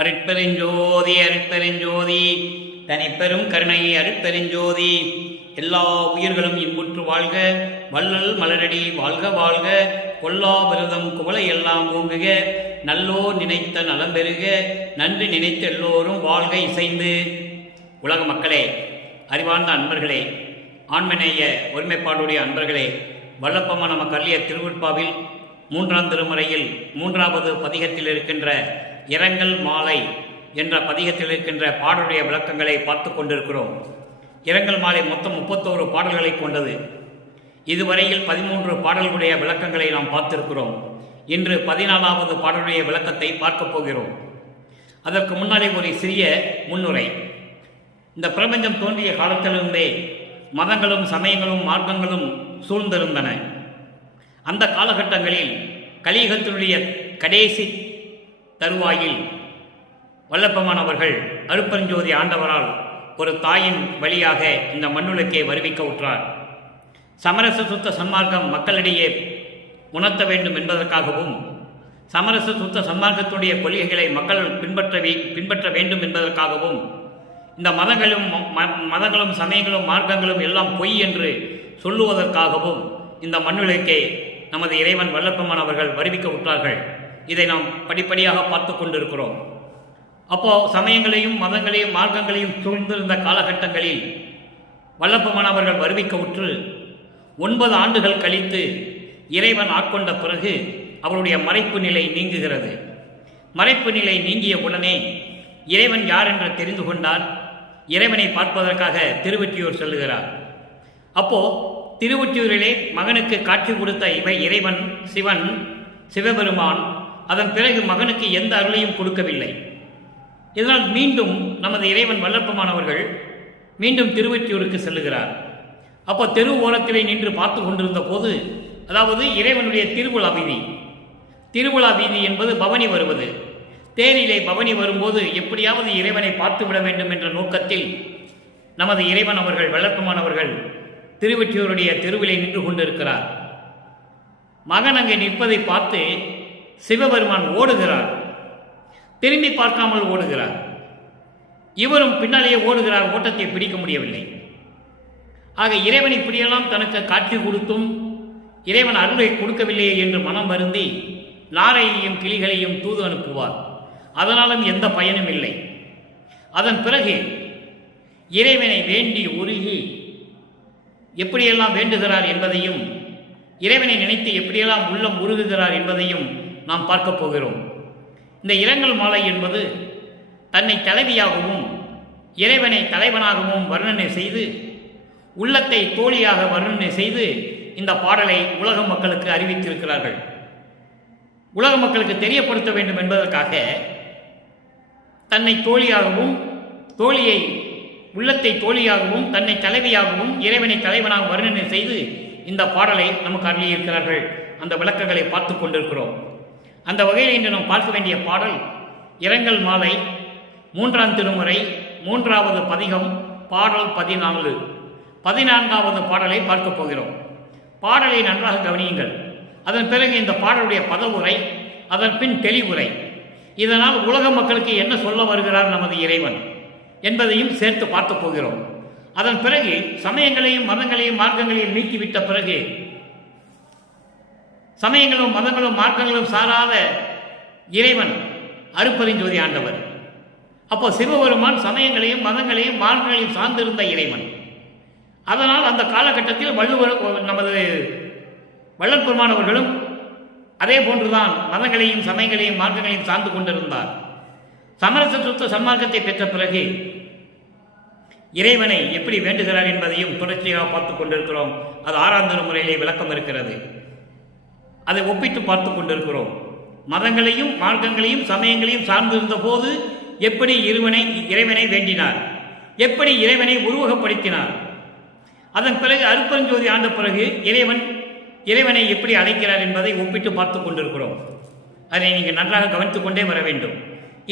அருட்பெருஞ்சோதி அருட்பெருஞ்சோதி தனிப்பெரும் கருணை அருட்பெருஞ்சோதி. எல்லா உயிர்களும் இன்புற்று வாழ்க, வள்ளல் மலரடி வாழ்க வாழ்க, கொல்லா விரதம் குவளை எல்லாம் ஓங்குக, நல்லோ நினைத்த நலம் பெறுக, நன்றி நினைத்த எல்லோரும் வாழ்க இசைந்து. உலக மக்களே, அறிவார்ந்த அன்பர்களே, ஆண்மநேய ஒருமைப்பாடுடைய அன்பர்களே, வல்லப்பம்மா நமக்கு அள்ளிய திருவிற்பாவில் 3ஆம் திருமுறையில் 3வது பதிகத்தில் இருக்கின்ற இரங்கல் மாலை என்ற பதிகத்தில் இருக்கின்ற பாடலுடைய விளக்கங்களை பார்த்து கொண்டிருக்கிறோம். இரங்கல் மாலை மொத்தம் 31 பாடல்களை கொண்டது. இதுவரையில் 13 பாடல்களுடைய விளக்கங்களை நாம் பார்த்திருக்கிறோம். இன்று 14வது பாடலுடைய விளக்கத்தை பார்க்கப் போகிறோம். அதற்கு முன்னாலே ஒரு சிறிய முன்னுரை. இந்த பிரபஞ்சம் தோன்றிய காலத்திலிருந்தே மதங்களும் சமயங்களும் மார்க்கங்களும் சூழ்ந்திருந்தன. அந்த காலகட்டங்களில் கலியுகத்தினுடைய கடைசி தருவாயில் வல்லப்பமான் அவர்கள் அருட்பெருஞ்சோதி ஆண்டவரால் ஒரு தாயின் வழியாக இந்த மண்ணுலக்கே வருவிக்க உற்றார். சமரச சுத்த சன்மார்க்கம் மக்களிடையே உணர்த்த வேண்டும் என்பதற்காகவும், சமரச சுத்த சன்மார்க்கத்துடைய கொள்கைகளை மக்கள் பின்பற்ற வேண்டும் என்பதற்காகவும், இந்த மதங்களும் சமயங்களும் மார்க்கங்களும் எல்லாம் பொய் என்று சொல்லுவதற்காகவும் இந்த மண்ணுலக்கே நமது இறைவன் வல்லப்பமான் அவர்கள் வருவிக்க உற்றார்கள். இதை நாம் படிப்படியாக பார்த்து கொண்டிருக்கிறோம். அப்போது சமயங்களையும் மதங்களையும் மார்க்கங்களையும் சூழ்ந்திருந்த காலகட்டங்களில் வல்லப்பமான் அவர்கள் வருவிக்க உற்று 9 ஆண்டுகள் கழித்து இறைவன் ஆட்கொண்ட பிறகு அவருடைய மறைப்பு நிலை நீங்குகிறது. மறைப்பு நிலை நீங்கிய உடனே இறைவன் யார் என்று தெரிந்து கொண்டார். இறைவனை பார்ப்பதற்காக திருவொற்றியூர் செல்லுகிறார். அப்போது திருவொற்றியூரிலே மகனுக்கு காட்சி கொடுத்த இறைவன் சிவபெருமான் அதன் பிறகு மகனுக்கு எந்த அருளையும் கொடுக்கவில்லை. இதனால் மீண்டும் நமது இறைவன் வல்லப்பமான் அவர்கள் மீண்டும் திருவொற்றியூருக்கு செல்லுகிறார். அப்போ தெரு ஓரத்திலே நின்று பார்த்து கொண்டிருந்த போது, அதாவது இறைவனுடைய திருவிழா வீதி என்பது பவனி வருவது. தேரிலே பவனி வரும்போது எப்படியாவது இறைவனை பார்த்து விட வேண்டும் என்ற நோக்கத்தில் நமது இறைவன் அவர்கள் வல்லப்பமான் அவர்கள் திருவொற்றியூருடைய தெருவிலே நின்று கொண்டிருக்கிறார். மகன் அங்கே நிற்பதை பார்த்து சிவபெருமான் ஓடுகிறார். திரும்பி பார்க்காமல் ஓடுகிறார். இவரும் பின்னாலேயே ஓடுகிறார். ஓட்டத்தை பிடிக்க முடியவில்லை. ஆக இறைவன் இப்படியெல்லாம் தனக்கு காட்சி கொடுத்தும் இறைவன் அருளை கொடுக்கவில்லையே என்று மனம் வருந்தி நாரையையும் கிளிகளையும் தூது அனுப்புவார். அதனாலும் எந்த பயனும் இல்லை. அதன் பிறகு இறைவனை வேண்டி உருகி எப்படியெல்லாம் வேண்டுகிறார் என்பதையும், இறைவனை நினைத்து எப்படியெல்லாம் உள்ளம் உருகுகிறார் என்பதையும் நாம் பார்க்க போகிறோம். இந்த இரங்கல் மாலை என்பது தன்னை தலைவியாகவும் இறைவனை தலைவனாகவும் வர்ணனை செய்து, உள்ளத்தை தோழியாக வர்ணனை செய்து இந்த பாடலை உலக மக்களுக்கு அறிவித்திருக்கிறார்கள். உலக மக்களுக்கு தெரியப்படுத்த வேண்டும் என்பதற்காக தன்னை தோழியாகவும், தோழியை உள்ளத்தை தோழியாகவும், தன்னை தலைவியாகவும் இறைவனை தலைவனாக வர்ணனை செய்து இந்த பாடலை நமக்கு அருளியிருக்கிறார்கள். அந்த விளக்கங்களை பார்த்து கொண்டிருக்கிறோம். அந்த வகையில் இன்று நாம் பார்க்க வேண்டிய பாடல் இரங்கல் மாலை 3ஆம் திருமுறை 3வது பதிகம் பாடல் 14. 14வது பாடலை பார்க்க போகிறோம். பாடலை நன்றாக கவனியுங்கள். அதன் பிறகு இந்த பாடலுடைய பதவுரை, அதன் பின் தெளிவுரை. இதனால் உலக மக்களுக்கு என்ன சொல்ல வருகிறார் நமது இறைவன் என்பதையும் சேர்த்து பார்க்க போகிறோம். அதன் பிறகு சமயங்களையும் மதங்களையும் மார்க்கங்களையும் நீக்கிவிட்ட பிறகு, சமயங்களும் மதங்களும் மார்க்கங்களும் சாராத இறைவன் அருட்பெருஞ்சோதி ஆண்டவர். அப்போ சிவபெருமான் சமயங்களையும் மதங்களையும் மார்க்கங்களையும் சார்ந்திருந்த இறைவன். அதனால் அந்த காலகட்டத்தில் நமது வள்ளற்பெருமான் அவர்களும் அதே போன்றுதான் மதங்களையும் சமயங்களையும் மார்க்கங்களையும் சார்ந்து கொண்டிருந்தார். சமரச சுத்த சன்மார்க்கத்தை பெற்ற பிறகு இறைவனை எப்படி வேண்டுகிறார் என்பதையும் தொடர்ச்சியாக பார்த்து கொண்டிருக்கிறோம். அது 6ஆம் திருமுறையிலே விளக்கம் இருக்கிறது. அதை ஒப்பிட்டு பார்த்து கொண்டிருக்கிறோம். மதங்களையும் மார்க்கங்களையும் சமயங்களையும் சார்ந்திருந்த போது எப்படி இறைவனை வேண்டினார், எப்படி இறைவனை உருவகப்படுத்தினார். அதன் பிறகு அருட்பெருஞ்சோதி ஆண்ட பிறகு இறைவனை எப்படி அழைக்கிறார் என்பதை ஒப்பிட்டு பார்த்து கொண்டிருக்கிறோம். அதை நீங்கள் நன்றாக கவனித்துக் கொண்டே வர வேண்டும்.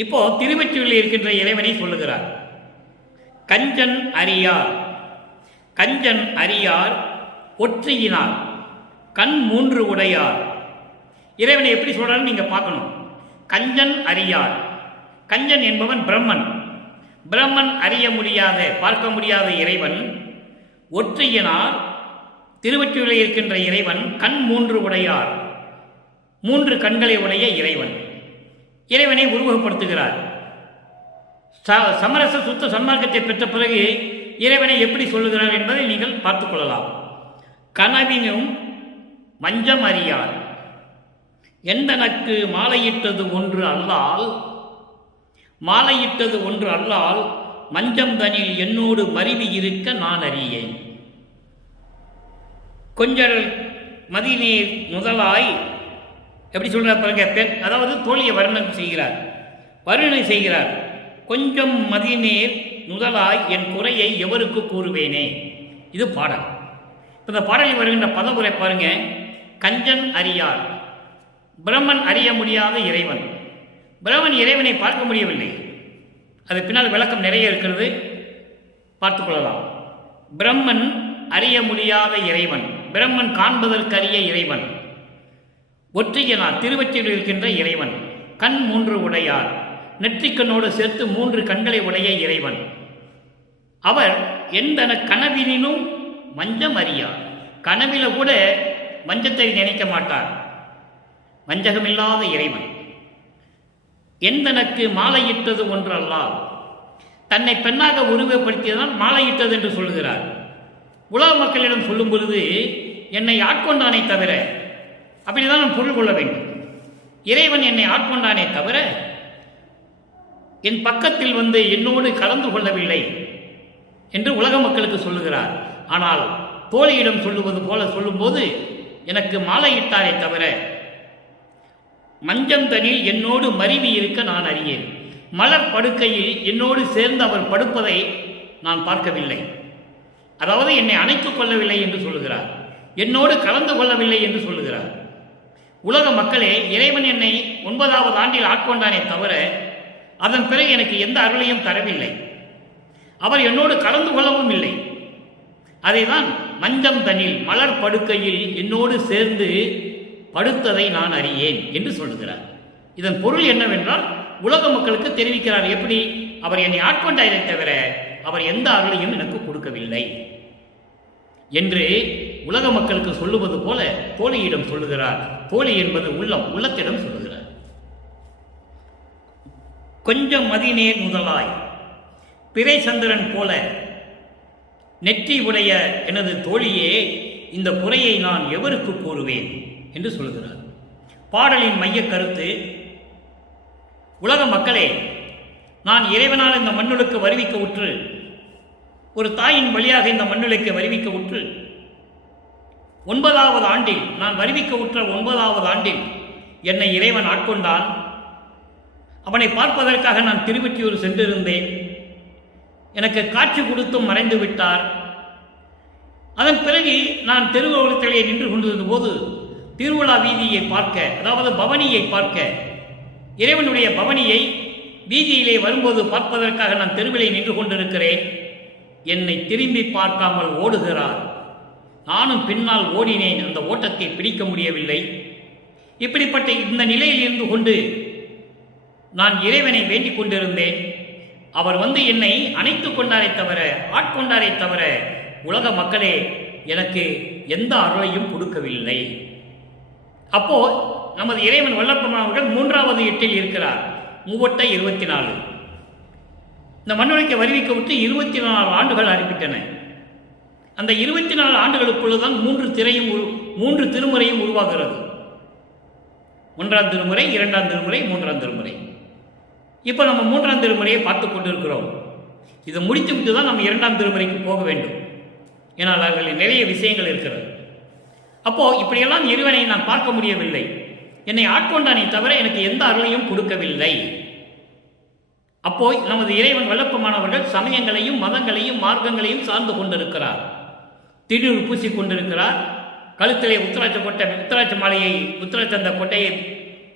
இப்போ திருவொற்றியூரில் இருக்கின்ற இறைவனை சொல்லுகிறார். கஞ்சன் அறியார் ஒற்றியினார் கண் 3 உடையார். இறைவனை எப்படி சொல்றாருன்னு நீங்க பார்க்கணும். கஞ்சன் அறியார், கஞ்சன் என்பவன் பிரம்மன். பிரம்மன் அறிய முடியாத, பார்க்க முடியாத இறைவன். ஒற்றையனார் திருவொற்றியூரில் இருக்கின்ற இறைவன் கண் 3 உடையார், 3 கண்களை உடைய இறைவன். இறைவனை உருவகப்படுத்துகிறார். சமரச சுத்த சன்மார்க்கத்தை பெற்ற பிறகு இறைவனை எப்படி சொல்லுகிறார் என்பதை நீங்கள் பார்த்துக் கொள்ளலாம். கனவினும் மஞ்சம் அறியார் எந்தனக்கு மாலையிட்டது ஒன்று அல்லால், மாலையிட்டது ஒன்று அல்லால் மஞ்சம் தனில் என்னோடு மருவி இருக்க நான் அறியேன். கொஞ்சல் மதிநீர் முதலாய் எப்படி சொல்றார் பாருங்க. அதாவது தோழியை வர்ணனை செய்கிறார். கொஞ்சம் மதிநீர் முதலாய் என் குறையை எவருக்கு கூறுவேனே. இது பாடல். இந்த பாடலில் வருகின்ற பதவுரை பாருங்க. கஞ்சன் அறியார், பிரம்மன் அறிய முடியாத இறைவன். பிரம்மன் இறைவனை பார்க்க முடியவில்லை. அது பின்னால் விளக்கம் நிறைய இருக்கிறது, பார்த்துக்கொள்ளலாம். பிரம்மன் அறிய முடியாத இறைவன், பிரம்மன் காண்பதற்கரிய இறைவன். ஒற்றையனார் திருவொற்றியூரில் இருக்கின்ற இறைவன். கண் 3 உடையார், நெற்றிக்கண்ணோடு சேர்த்து 3 கண்களை உடைய இறைவன். அவர் எந்தன கனவினும் மஞ்சம் அறியார். கனவில கூட மஞ்சத்தை நினைக்க மாட்டார். வஞ்சகமில்லாத இறைவன். எந்தனக்கு மாலையிட்டது ஒன்று அல்லால், தன்னை பெண்ணாக உருவப்படுத்தியதான் மாலையிட்டது என்று சொல்கிறார். உலக மக்களிடம் சொல்லும் பொழுது என்னை ஆட்கொண்டானே தவிர, அப்படிதான் நான் பொருள் கொள்ள வேண்டும். இறைவன் என்னை ஆட்கொண்டானே தவிர என் பக்கத்தில் வந்து என்னோடு கலந்து கொள்ளவில்லை என்று உலக மக்களுக்கு சொல்லுகிறார். ஆனால் தோழியிடம் சொல்லுவது போல சொல்லும்போது எனக்கு மாலையிட்டாரே தவிர மஞ்சம் தனில் என்னோடு மருவி இருக்க நான் அறியேன். மலர் படுக்கையில் என்னோடு சேர்ந்து அவர் படுப்பதை நான் பார்க்கவில்லை. அதாவது என்னை அணைத்துக் கொள்ளவில்லை என்று சொல்லுகிறார், என்னோடு கலந்து கொள்ளவில்லை என்று சொல்லுகிறார். உலக மக்களே, இறைவன் என்னை 9வது ஆண்டில் ஆட்கொண்டானே தவிர அதன் பிறகு எனக்கு எந்த அருளையும் தரவில்லை. அவர் என்னோடு கலந்து கொள்ளவும் இல்லை. அதைதான் மஞ்சம் தனில் மலர் படுக்கையில் என்னோடு சேர்ந்து படுத்ததை நான் அறியேன் என்று சொல்லுகிறார். இதன் பொருள் என்னவென்றால் உலக மக்களுக்கு தெரிவிக்கிறார். எப்படி? அவர் என்னை ஆட்கொண்டாரே தவிர அவர் எந்த அருளையும் எனக்கு கொடுக்கவில்லை என்று உலக மக்களுக்கு சொல்லுவது போல தோழியிடம் சொல்லுகிறார். தோழி என்பது உள்ளத்திடம் சொல்லுகிறார். கொஞ்சம் மதிநீர் முதலாய் பிறை சந்திரன் போல நெற்றி உடைய எனது தோழியே, இந்த குறையை நான் எவருக்கு கூறுவேன் என்று சொல்கிறார். பாடலின் மைய கருத்து, உலக மக்களே, நான் இறைவனால் இந்த மண்ணுக்கு வருவிக்க உற்று, ஒரு தாயின் வழியாக இந்த மண்ணுக்கு வருவிக்க உற்று 9வது ஆண்டில், நான் வருவிக்க உற்ற 9வது ஆண்டில் என்னை இறைவன் ஆட்கொண்டான். அவனை பார்ப்பதற்காக நான் திருவொற்றியூர் சென்றிருந்தேன். எனக்கு காட்சி கொடுத்தும் மறைந்து விட்டார். அதன் பிறகு நான் திருவுருவத்திலே நின்று கொண்டிருந்த போது திருவிழா வீதியை பார்க்க, அதாவது பவனியை பார்க்க, இறைவனுடைய பவனியை வீதியிலே வரும்போது பார்ப்பதற்காக நான் தெருவிலே நின்று கொண்டிருக்கிறேன். என்னை திரும்பி பார்க்காமல் ஓடுகிறார். நானும் பின்னால் ஓடினேன். அந்த ஓட்டத்தை பிடிக்க முடியவில்லை. இப்படிப்பட்ட இந்த நிலையில் இருந்து கொண்டு நான் இறைவனை வேண்டிக் கொண்டிருந்தேன். அவர் வந்து என்னை அணைத்துக் கொண்டாரே தவிர, ஆட்கொண்டாரே தவிர உலக மக்களே எனக்கு எந்த அருளையும் கொடுக்கவில்லை. அப்போ நமது இறைவன் வல்லப்பெருமான் 3வது எட்டில் இருக்கிறார். 3 இந்த மண்ணுக்கு வருவிக்க விட்டு 24 ஆண்டுகள் ஆகிவிட்டன. அந்த 24 ஆண்டுகளுக்குள்ளதான் 3 திருமுறையும் உருவாகிறது. 1ஆம் திருமுறை, 2ஆம் திருமுறை, 3ஆம் திருமுறை. இப்போ நம்ம 3ஆம் திருமுறையை பார்த்து கொண்டிருக்கிறோம். இதை முடித்து விட்டு தான் நம்ம 2ஆம் திருமுறைக்கு போக வேண்டும். ஏன்னால் அவர்களில் நிறைய விஷயங்கள் இருக்கிறது. அப்போ இப்படியெல்லாம் இறைவனை நான் பார்க்க முடியவில்லை. என்னை ஆட்கொண்டானே தவிர எனக்கு எந்த அருளையும் கொடுக்கவில்லை. அப்போ நமது இறைவன் வல்லப்பெருமானவர்கள் சமயங்களையும் மதங்களையும் மார்க்கங்களையும் சார்ந்து கொண்டிருக்கிறார். திடீர் பூசி கொண்டிருக்கிறார். கழுத்திலே உத்தராட்ச மாலையை, உத்தராட்சந்த கொட்டையை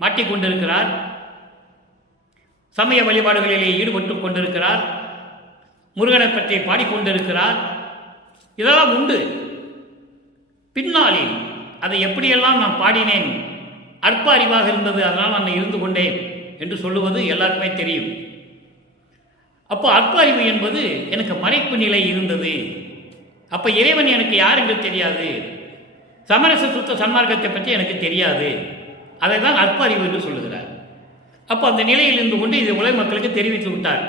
மாட்டிக்கொண்டிருக்கிறார். சமய வழிபாடுகளிலே ஈடுபட்டு கொண்டிருக்கிறார். முருகனை பற்றி பாடிக்கொண்டிருக்கிறார். இதெல்லாம் உண்டு. பின்னாளில் அதை எப்படியெல்லாம் நான் பாடினேன், அற்ப அறிவாக இருந்தது, அதனால் நான் இருந்து கொண்டேன் என்று சொல்லுவது எல்லாருக்குமே தெரியும். அப்போ அற்ப அறிவு என்பது எனக்கு மறைப்பு நிலை இருந்தது. அப்போ இறைவன் எனக்கு யார் என்று தெரியாது, சமரச சுத்த சன்மார்க்கத்தை பற்றி எனக்கு தெரியாது, அதை தான் அற்ப அறிவு என்று சொல்லுகிறார். அப்போ அந்த நிலையில் இருந்து கொண்டு இது உலக மக்களுக்கு தெரிவித்து விட்டார்.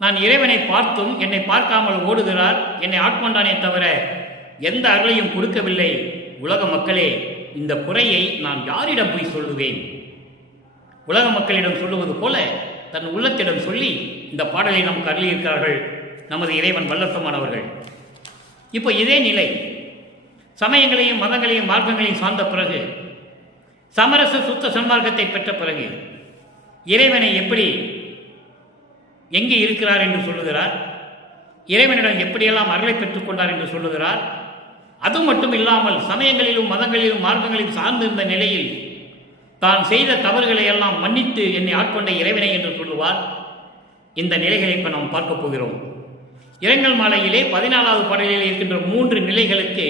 நான் இறைவனை பார்த்தும் என்னை பார்க்காமல் ஓடுகிறார், என்னை ஆட்கொண்டானே தவிர எந்த அருளையும் கொடுக்கவில்லை. உலக மக்களே, இந்த குறையை நான் யாரிடம் போய் சொல்லுவேன்? உலக மக்களிடம் சொல்லுவது போல தன் உள்ளத்திடம் சொல்லி இந்த பாடலை நமக்கு அருளியிருக்கிறார்கள் நமது இறைவன் வல்லத்தமானவர்கள். இப்போ இதே நிலை சமயங்களையும் மதங்களையும் மார்க்கங்களையும் சார்ந்த பிறகு, சமரச சுத்த சன்மார்க்கத்தை பெற்ற பிறகு இறைவனை எப்படி எங்கே இருக்கிறார் என்று சொல்லுகிறார், இறைவனிடம் எப்படியெல்லாம் அருளை பெற்றுக் கொண்டார் என்று சொல்லுகிறார். அது மட்டும் இல்லாமல் சமயங்களிலும் மதங்களிலும் மார்க்கங்களிலும் சார்ந்திருந்த நிலையில் தான் செய்த தவறுகளை எல்லாம் மன்னித்து என்னை ஆட்கொண்ட இறைவனை என்று சொல்லுவார். இந்த நிலைகளை இப்போ நாம் பார்க்க போகிறோம். இரங்கல் மாலையிலே 14வது பாடலில் இருக்கின்ற 3 நிலைகளுக்கு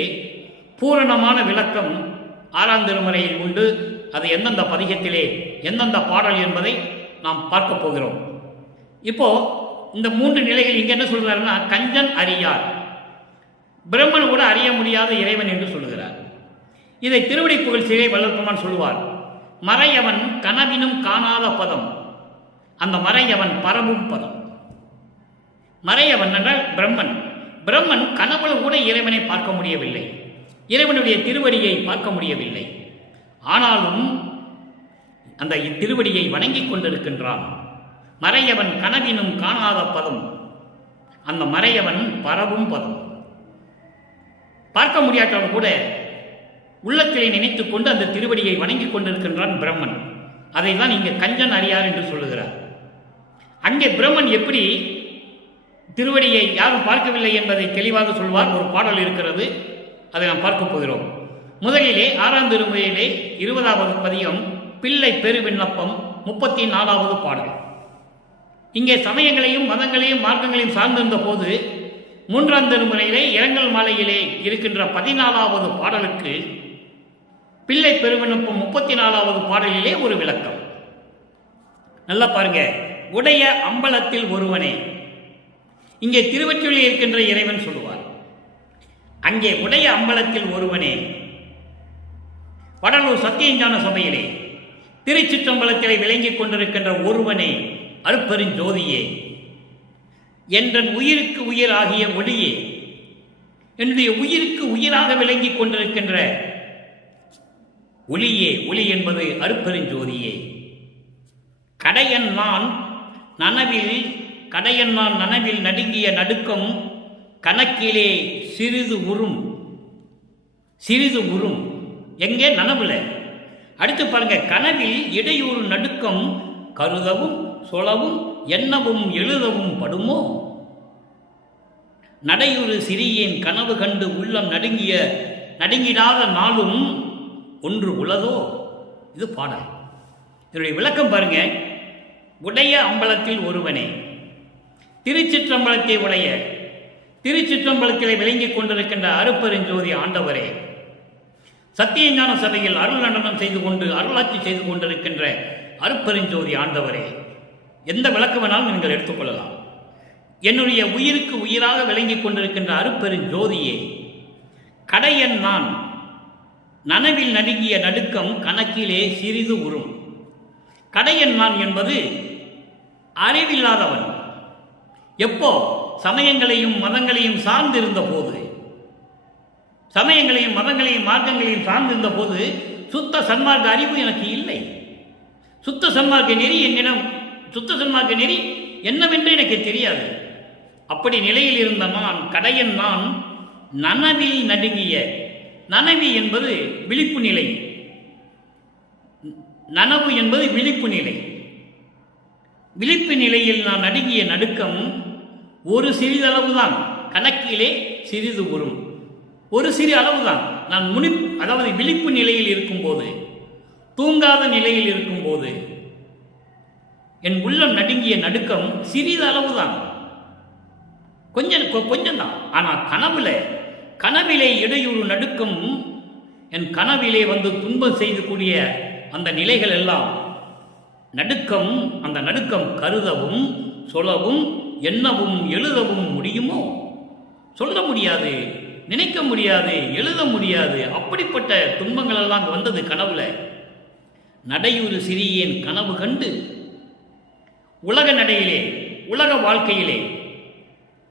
பூரணமான விளக்கம் 6ஆம் திருமுறையில் உண்டு. அது எந்தெந்த பதிகத்திலே எந்தெந்த பாடல் என்பதை நாம் பார்க்க போகிறோம். இப்போ இந்த 3 நிலைகள் இங்கே என்ன சொல்கிறாருன்னா, கஞ்சன் அறியார், பிரம்மன் கூட அறிய முடியாத இறைவன் என்று சொல்லுகிறார். இதை திருவடி புகழ் சிறை வல்லற்பெருமான் சொல்லுவார். மறையவன் கனவினும் காணாத பதம், அந்த மறையவன் பரவும் பதம். மறையவன் என்றால் பிரம்மன். பிரம்மன் கனவுல கூட இறைவனை பார்க்க முடியவில்லை, இறைவனுடைய திருவடியை பார்க்க முடியவில்லை. ஆனாலும் அந்த திருவடியை வணங்கிக் கொண்டிருக்கின்றான். மறையவன் கனவினும் காணாத பதம், அந்த மறையவன் பரவும் பதம். பார்க்க முடியாட்டாலும் கூட உள்ளத்திலே நினைத்துக் கொண்டு அந்த திருவடியை வணங்கிக் கொண்டிருக்கின்றான் பிரம்மன். அதை தான் இங்கே கஞ்சன் அறியார் என்று சொல்லுகிறார். அங்கே பிரம்மன் எப்படி திருவடியை யாரும் பார்க்கவில்லை என்பதை தெளிவாக சொல்வார். ஒரு பாடல் இருக்கிறது, அதை நாம் பார்க்க போகிறோம். முதலிலே 6ஆம் திருமுறையிலே 20வது பதிகம் பிள்ளை பெரு விண்ணப்பம் 34வது பாடல். இங்கே சமயங்களையும் மதங்களையும் மார்க்கங்களையும் சார்ந்திருந்த போது 3ஆம் திருமுறையிலே இரங்கல் மாலையிலே இருக்கின்ற 14வது பாடலுக்கு பிள்ளை பெருவிண்ணப்பம் 34வது பாடலிலே ஒரு விளக்கம். நல்லா பாருங்க. உடைய அம்பலத்தில் ஒருவனே, இங்கே திருவொற்றியூரில் இருக்கின்ற இறைவன் சொல்லுவார். அங்கே உடைய அம்பலத்தில் ஒருவனே, வடலூர் சத்தியஞான சபையிலே திருச்சிற்றம்பலத்திலே விளங்கிக் கொண்டிருக்கின்ற ஒருவனே, அருட்பெருஞ்சோதியே, என்றன் உயிருக்கு உயிர் ஆகிய ஒளியே, என்னுடைய உயிருக்கு உயிராக விளங்கிக் கொண்டிருக்கின்ற ஒளியே, ஒளி என்பது அருட்பெருஞ்சோதியே. கடையன் நான் நனவில் நடுங்கிய நடுக்கம் கணக்கிலே சிறிது உறும். எங்கே? நனவுல. அடுத்து பாருங்க, கனவில் இடையூறு நடுக்கம் கருதவும் சொலவும் எண்ணவும் எழுதவும் படுமோ, நடையுறு சிறியேன் கனவு கண்டு உள்ளம் நடுங்கிடாத நாளும் ஒன்று உளதோ. இது பாடல். இதனுடைய விளக்கம் பாருங்க. உடைய அம்பலத்தில் ஒருவனே, திருச்சிற்றம்பலத்தை உடைய, திருச்சிற்றம்பலத்திலே விளங்கிக் கொண்டிருக்கின்ற அருட்பெருஞ்சோதி ஆண்டவரே, சத்தியஞான சபையில் அருள் நடனம் செய்து கொண்டு அருளாட்சி செய்து கொண்டிருக்கின்ற அருட்பெருஞ்சோதி ஆண்டவரே, எந்த விளக்கம் வேணாலும் நீங்கள் எடுத்துக்கொள்ளலாம். என்னுடைய உயிருக்கு உயிராக விளங்கிக் கொண்டிருக்கின்ற அருட்பெருஞ்சோதியே, கடையன் நான் நனவில் நடுங்கிய நடுக்கம் கணக்கிலே சிறிது உறும். கடையன் நான் என்பது அறிவில்லாதவன். எப்போ? சமயங்களையும் மதங்களையும் சார்ந்திருந்த போது, சமயங்களையும் மதங்களையும் மார்க்கங்களையும் சார்ந்திருந்த போது சுத்த சன்மார்க்க அறிவு எனக்கு இல்லை. சுத்த சன்மார்க்க நெறி என்னிடம், சுத்த சன்மார்க்க நெறி என்னவென்று எனக்கு தெரியாது. அப்படி நிலையில் இருந்த நான், கடையன் நான் நனவில் நடுங்கிய, நனவி என்பது விழிப்பு நிலை, நனவு என்பது விழிப்பு நிலை. விழிப்பு நிலையில் நான் நடுங்கிய நடுக்கம் ஒரு சிறிதளவுதான், கணக்கிலே சிறிது உறும். ஒரு சிறு அளவுதான். நான் அதாவது விழிப்பு நிலையில் இருக்கும்போது, தூங்காத நிலையில் இருக்கும்போது என் உள்ளம் நடுங்கிய நடுக்கம் சிறிது அளவுதான், கொஞ்சம் தான். ஆனால் கனவிலே இடையூறு நடுக்கம், என் கனவிலே வந்து துன்பம் செய்யக்கூடிய அந்த நிலைகள் எல்லாம் நடுக்கம், அந்த நடுக்கம் கருதவும் சொல்லவும் எண்ணவும் எழுதவும் முடியுமோ? சொல்ல முடியாது, நினைக்க முடியாது, எழுத முடியாது. அப்படிப்பட்ட துன்பங்கள் எல்லாம் வந்தது கனவுல. நடையுறு சிறியேன் கனவு கண்டு உலக நடையிலே, உலக வாழ்க்கையிலே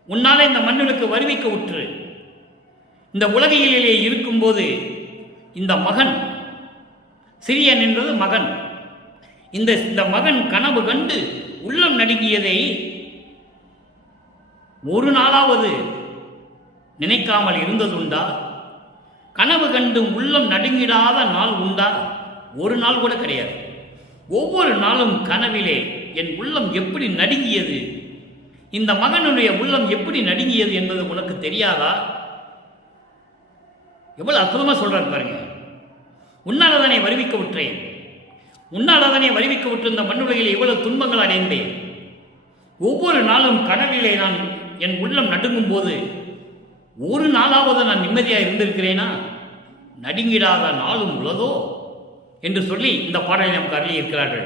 உன்னாலே இந்த மண்ணுக்கு வருவிக்க உற்று இந்த உலகிலே இருக்கும்போது இந்த மகன், சிறியன் என்பது மகன், இந்த மகன் கனவு கண்டு உள்ளம் நடுங்கியதை ஒரு நாளாவது நினைக்காமல் இருந்ததுண்டா? கனவு கண்டு உள்ளம் நடுங்கிடாத நாள் உண்டா? ஒரு நாள் கூட கிடையாது. ஒவ்வொரு நாளும் கனவிலே என் உள்ளம் எப்படி நடுங்கியது, இந்த மகனுடைய உள்ளம் எப்படி நடுங்கியது என்பது உனக்கு தெரியாதா? எவ்வளவு அற்புதமா சொல்றாரு பாருங்க. உன்னால் அதனை வருவிக்க விட்டேன், உன்னால் அதனை வருவிக்க விட்டு இந்த மண்ணுலகில் எவ்வளவு துன்பங்கள் அடைந்தேன். ஒவ்வொரு நாளும் கனவிலே நான் என் உள்ளம் நடுங்கும் போது ஒரு நாளாவது நான் நிம்மதியாக இருந்திருக்கிறேனா? நடுங்கிடாத நாளும் உள்ளதோ என்று சொல்லி இந்த பாடலை நமக்கு அருளி இருக்கிறார்கள்.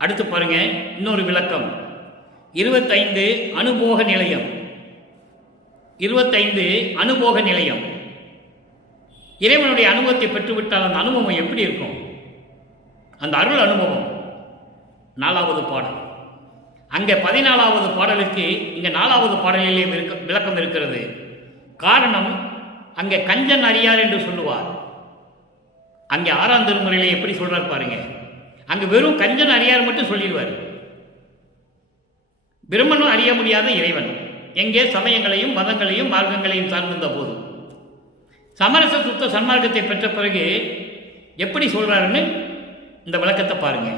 அடுத்து பாருங்க, இன்னொரு விளக்கம். 25 அனுபோக நிலையம். 25 அனுபோக நிலையம். இறைவனுடைய அனுபவத்தை பெற்றுவிட்டால் அந்த அனுபவம் எப்படி இருக்கும்? அந்த அருள் அனுபவம் 4வது பாடல். அங்கே 14வது பாடலுக்கு இங்கே 4வது பாடலிலே விளக்கம் இருக்கிறது. காரணம், அங்கே கஞ்சன் அறியார் என்று சொல்லுவார். அங்கே 6ஆம் திருமுறையிலே எப்படி சொல்றார் பாருங்க. அங்கு வெறும் கஞ்சன் அறியார் மட்டும் சொல்லிடுவார். பிரம்மனும் அறிய முடியாத இறைவன் எங்கே சமயங்களையும் மதங்களையும் மார்க்கங்களையும் சார்ந்திருந்த போது, சமரச சுத்த சன்மார்க்கத்தை பெற்ற பிறகு எப்படி சொல்றாருன்னு இந்த விளக்கத்தை பாருங்க.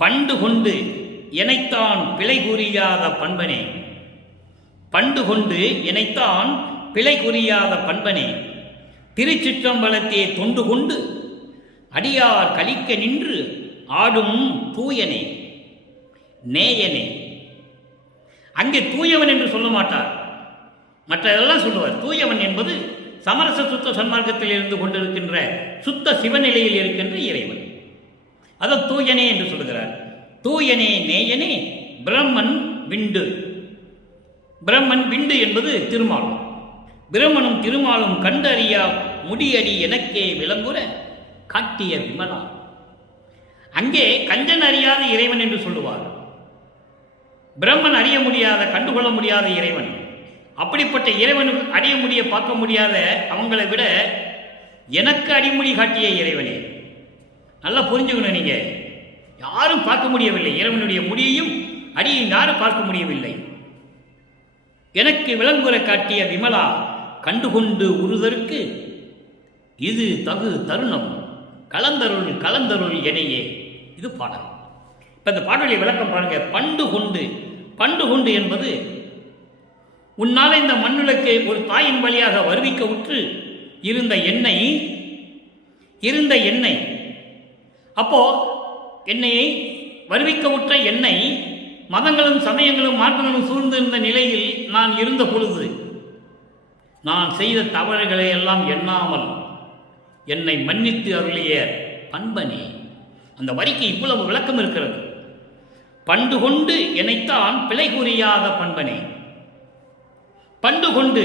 பண்டு கொண்டு இணைத்தான் பிழை குறியாத பண்பனே, பண்டு கொண்டு இணைத்தான் பிழை குறியாத பண்பனே, திருச்சிற்றம்பலத்தே தொண்டு கொண்டு அடியார் கலிக்க நின்று ஆடும் தூயனே நேயனே. அங்கே தூயவன் என்று சொல்ல மாட்டார், மற்றதெல்லாம் சொல்லுவார். தூயவன் என்பது சமரச சுத்த சன்மார்க்கத்தில் இருந்து கொண்டிருக்கின்ற சுத்த சிவநிலையில் இருக்கின்ற இறைவன். அதை தூயனே என்று சொல்லுகிறார். தூயனே நேயனே பிரம்மன் விண்டு. பிரம்மன் விண்டு என்பது திருமால். பிரம்மனும் திருமாலும் கண்டறியா முடியடி எனக்கே விளங்குற காட்டிய விமலா. அங்கே கஞ்சன் அறியாத இறைவன் என்று சொல்லுவார். பிரம்மன் அறிய முடியாத, கண்டுகொள்ள முடியாத இறைவன். அப்படிப்பட்ட இறைவனுக்கு அறிய முடிய பார்க்க முடியாத அவங்களை விட எனக்கு அடிமுடி காட்டிய இறைவனே. நல்லா புரிஞ்சுக்கணும், நீங்க யாரும் பார்க்க முடியவில்லை, இறைவனுடைய முடியையும் அடியையும் யாரும் பார்க்க முடியவில்லை. எனக்கு விளங்குற காட்டிய விமலா கண்டுகொண்டு உறுதற்கு இது தகு தருணம் கலந்தருள் கலந்தருள் எனையே. இது பாடல். இப்ப இந்த பாடலை விளக்கம் பாருங்க. பண்டு கொண்டு, பண்டு கொண்டு என்பது உன்னால இந்த மண்ணுலக்கு ஒரு தாயின் வழியாக வருவிக்க உற்று இருந்த எண்ணெய், அப்போ என்னையை வருவிக்க உற்ற எண்ணெய் மதங்களும் சமயங்களும் மாற்றங்களும் சூழ்ந்திருந்த நிலையில் நான் இருந்த பொழுது நான் செய்த தவறுகளை எல்லாம் எண்ணாமல் என்னை மன்னித்து அருளிய பண்பனே. அந்த வரிக்கு இவ்வளவு விளக்கம் இருக்கிறது. பண்டு கொண்டு என்னைத்தான் பிழை குறியாத பண்பனே. பண்டு கொண்டு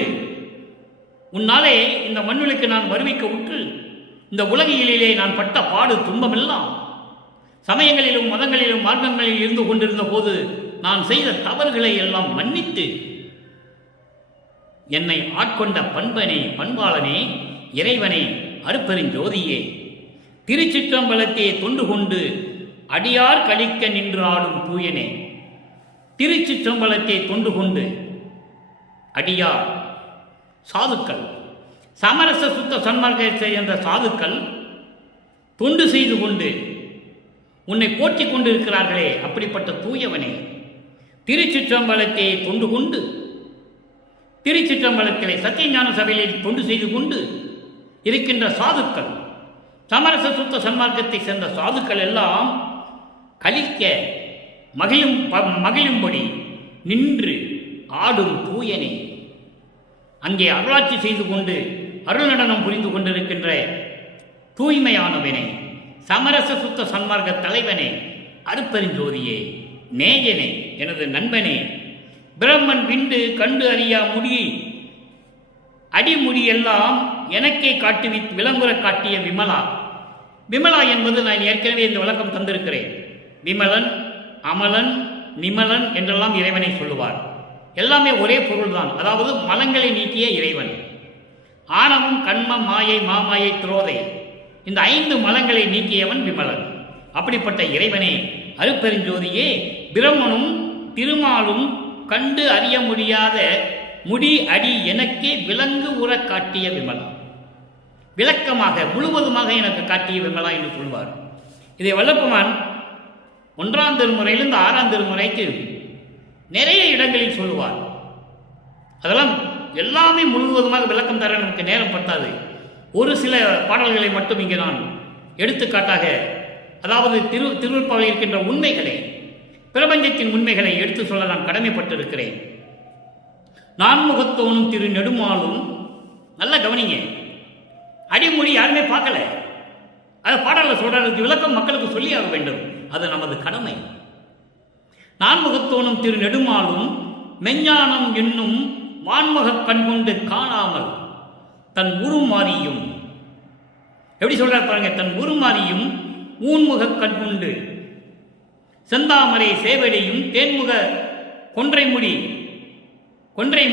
உன்னாலே இந்த மண்ணுக்கு நான் வருவிக்க உற்று இந்த உலகிலே நான் பட்ட பாடு துன்பமெல்லாம் சமயங்களிலும் மதங்களிலும் மார்க்கங்களில் இருந்து கொண்டிருந்த போது நான் செய்த தவறுகளை எல்லாம் மன்னித்து என்னை ஆட்கொண்ட பண்பனே, பண்பாளனே, இறைவனே, அருட்பெருஞ்சோதியே, திருச்சிற்றம்பலத்தே தொண்டு கொண்டு அடியார் கலிக்க நின்று ஆடும் தூயனே. திருச்சிற்றம்பலத்தை தொண்டு கொண்டு அடியார் சாதுக்கள், சமரச சுத்த சன்மார்க்கத்தை என்ற சாதுக்கள் தொண்டு செய்து கொண்டு உன்னை போற்றிக் கொண்டிருக்கிறார்களே, அப்படிப்பட்ட தூயவனே, திருச்சிற்றம்பலத்தை தொண்டு கொண்டு திருச்சிற்றம்பலத்திலே சத்தியஞான சபையில் தொண்டு செய்து கொண்டு இருக்கின்ற சாதுக்கள், சமரச சுத்த சன்மார்க்கத்தை சேர்ந்த சாதுக்கள் எல்லாம் கலிக்க மகிழும்படி நின்று ஆடும் தூயனே. அங்கே அருளாட்சி செய்து கொண்டு அருள் நடனம் புரிந்து கொண்டிருக்கின்ற தூய்மையானவனே, சமரச சுத்த சன்மார்க்க தலைவனே, அருட்பெருஞ்சோதியே, நேயனே, எனது நண்பனே, பிரம்மன் விண்டு கண்டு அறியா முடி அடிமுடியெல்லாம் எனக்கே காட்டுவித்து விளங்குற காட்டிய விமலா. விமலா என்பது நான் ஏற்கனவே இந்த விளக்கம் தந்திருக்கிறேன். விமலன், அமலன், நிமலன் என்றெல்லாம் இறைவனை சொல்லுவார். எல்லாமே ஒரே பொருள்தான். அதாவது மலங்களை நீக்கிய இறைவன். ஆணவம், கண்மம், மாயை, மாமாயை, துரோதை, இந்த 5 மலங்களை நீக்கியவன் விமலன். அப்படிப்பட்ட இறைவனே, அருட்பெருஞ்சோதியே, பிரம்மனும் திருமாலும் கண்டு அறிய முடியாத முடி அடி எனக்கே விலங்கு உற காட்டிய விமலா. விளக்கமாக முழுவதுமாக எனக்கு காட்டிய விமலா என்று சொல்வார். இதை வல்லப்பெருமான் 1ஆம் திருமுறையிலிருந்து 6ஆம் திருமுறைக்கு நிறைய இடங்களில் சொல்லுவார். அதெல்லாம் எல்லாமே முழுவதுமாக விளக்கம் தர நமக்கு நேரம் பட்டாது. ஒரு சில பாடல்களை மட்டும் இங்கே நான் எடுத்துக்காட்டாக, அதாவது திருவருட்பாவில் இருக்கின்ற உண்மைகளை, பிரபஞ்சத்தின் உண்மைகளை எடுத்து சொல்ல நான் கடமைப்பட்டிருக்கிறேன். நான்முகத்தோனும் திரு நெடுமாலும், நல்ல கவனிங்க, அடிமொழி யாருமே பார்க்கல, அதை பாடலில் சொல்றதுக்கு விளக்கம் மக்களுக்கு சொல்லி ஆக வேண்டும். அது நமது கடமை. நான்முகத்தோனும் திரு நெடுமாலும் மெஞ்ஞானம் என்னும் வான்முக கண்கொண்டு காணாமல் தன் உருமாறியும், எப்படி சொல்றார் பாருங்க, தன் உருமாறியும் ஊன்முக கண்கொண்டு செந்தாமரை சேவடியும் தேன்முக கொன்றை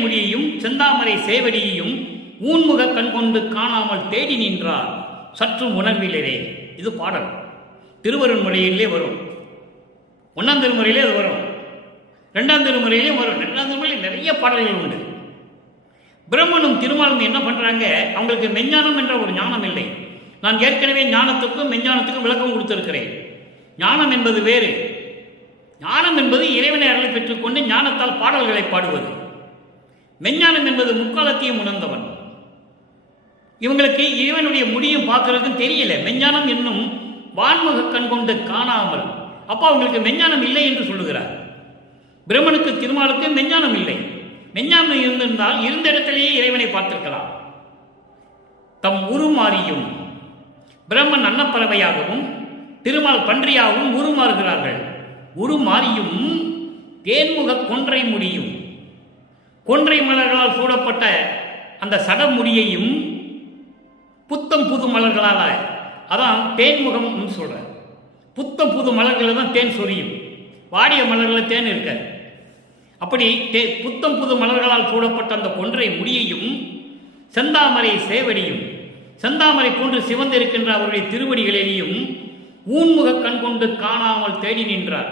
முடியையும் செந்தாமரை சேவடியையும் ஊன்முக கண்கொண்டு காணாமல் தேடி நின்றார் சற்றும் உணர்விலே. இது பாடல் திருவருண்மொழியிலே வரும். 1ஆம் திருமுறையிலே அது வரும், 2ஆம் திருமுறையிலே வரும். 2ஆம் திருமுறையில் நிறைய பாடல்கள் உண்டு. பிரம்மனும் திருமாலும் என்ன பண்றாங்க, அவங்களுக்கு மெஞ்ஞானம் என்ற ஒரு ஞானம் இல்லை. நான் ஏற்கனவே ஞானத்துக்கும் மெஞ்ஞானத்துக்கும் விளக்கம் கொடுத்திருக்கிறேன். ஞானம் என்பது வேறு. ஞானம் என்பது இறைவனை அருளை பெற்றுக்கொண்டு ஞானத்தால் பாடல்களை பாடுவது. மெஞ்ஞானம் என்பது முக்காலத்தையும் உணர்ந்தவன். இவங்களுக்கு இறைவனுடைய முடியும் பார்க்கறதுக்கும் தெரியல. மெஞ்ஞானம் என்னும் வான்முக கண் கொண்டு காணாமல், அப்போ அவங்களுக்கு மெஞ்ஞானம் இல்லை என்று சொல்லுகிறார். பிரம்மனுக்கு திருமாலுக்கு மெஞ்ஞானம் இல்லை. மெஞ்ஞானம் இருந்திருந்தால் இருந்த இடத்திலேயே இறைவனை பார்த்திருக்கலாம். தம் உருமாறியும், பிரம்மன் அன்னப்பறவையாகவும் திருமால் பன்றியாகவும் உருமாறுகிறார்கள். உருமாறியும் தேன்முக கொன்றை முடியும், கொன்றை மலர்களால் சூடப்பட்ட அந்த சடமுடியையும் புத்தம் புது மலர்களால், அதான் தேன்முகம் சொல்ற, புத்தம் புது மலர்கள் தான் தேன் சொரியும். வாடிய மலர்களில் தேன் இருக்காது. அப்படி புத்தம் புது மலர்களால் சூடப்பட்ட அந்த கொன்றை முடியையும் செந்தாமரை சேவடியும், செந்தாமரை போன்று சிவந்திருக்கின்ற அவருடைய திருவடிகளிலேயும் ஊன்முக கண் கொண்டு காணாமல் தேடி நின்றார்.